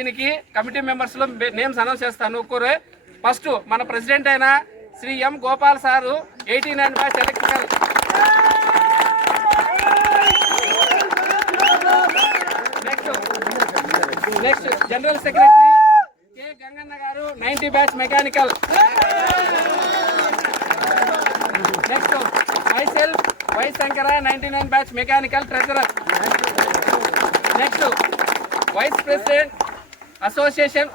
దీనికి కమిటీ మెంబర్స్లో names announce చేస్తాను. ఒక్కరే. ఫస్ట్ మన ప్రెసిడెంట్ అయిన Shri M Gopal sir 89 batch electrical. Next general secretary K Ganganna garu 90 batch mechanical. Next myself Y Shankara 99 batch mechanical treasurer. Next vice president association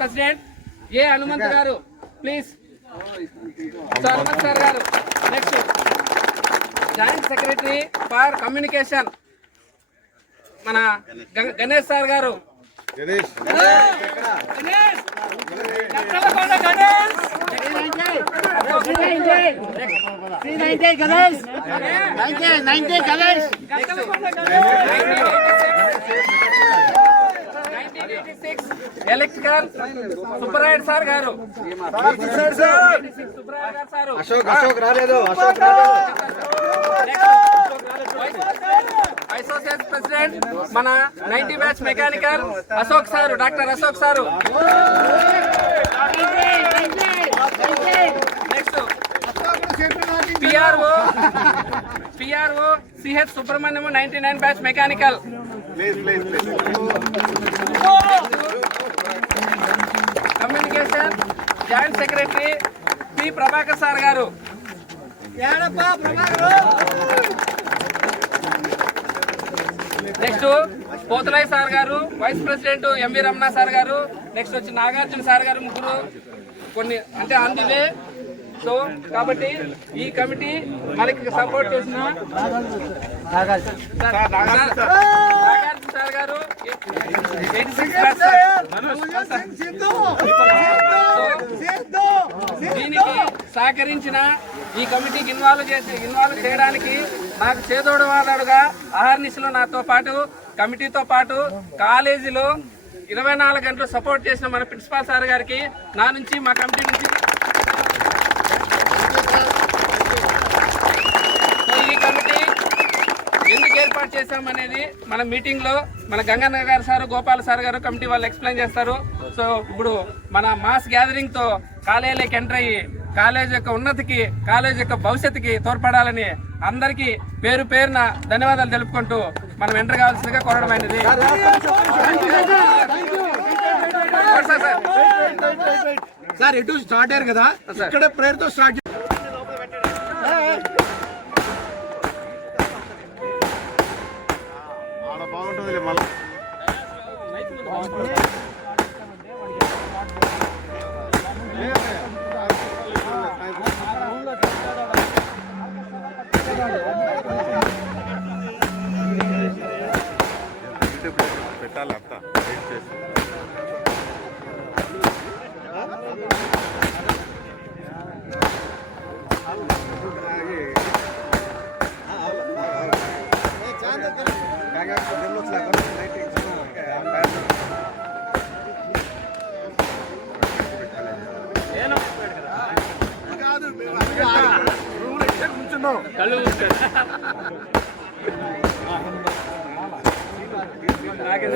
president A Hanumanth garu, please. Hanumanth sir గారు. Next joint secretary for communication మన Ganesh sir garu. Electrical Subbarayudu sir garu. Ashok రాలేదు. Associate president మన 90 batch mechanical Ashok sir, doctor Ashok sir. Next PRO CH Subrahmanyam 99 batch mechanical. Communication joint secretary P Prabhakar sir గారు. Next Pothalaiah sir గారు, vice president MV Ramana sir గారు. Next వచ్చి Nagarjuna sir గారు. ముగ్గురు కొన్ని అంటే అందువే. సో కాబట్టి ఈ కమిటీ మనకి సపోర్ట్ చేసిన నాగార్జున సార్ గారు 86. దీనికి సహకరించిన ఈ కమిటీకి ఇన్వాల్వ్ చేయడానికి నాకు చేదోడు వాదాడుగా అహర్నిశలో నాతో పాటు కమిటీతో పాటు కాలేజీలో 24 గంటలు సపోర్ట్ చేసిన మన ప్రిన్సిపాల్ సార్ గారికి నా నుంచి మా కమిటీ నుంచి ఈ కమిటీ ఎందుకు ఏర్పాటు చేశామనేది మన మీటింగ్లో మన గంగన్న గారు సారు, గోపాల్ సార్ గారు కమిటీ వాళ్ళు ఎక్స్ప్లెయిన్ చేస్తారు. సో ఇప్పుడు మన మాస్ గ్యాదరింగ్తో కాలేజీలోకి ఎంటర్ అయ్యి కాలేజ్ యొక్క ఉన్నతికి, కాలేజ్ యొక్క భవిష్యత్తుకి తోడ్పడాలని అందరికీ పేరు పేరున ధన్యవాదాలు తెలుపుకుంటూ మనం ఎంటర్ కావాల్సిందిగా కోరడమైనది. సార్ ఎటు స్టార్ట్ అయ్యారు కదా, ఇక్కడ ప్రేయర్ తో స్టార్ట్. బాగుంటుంది మళ్ళీ. పెట్టాలి అంతా వెయిట్ చేసి. కళ్ళు నాకే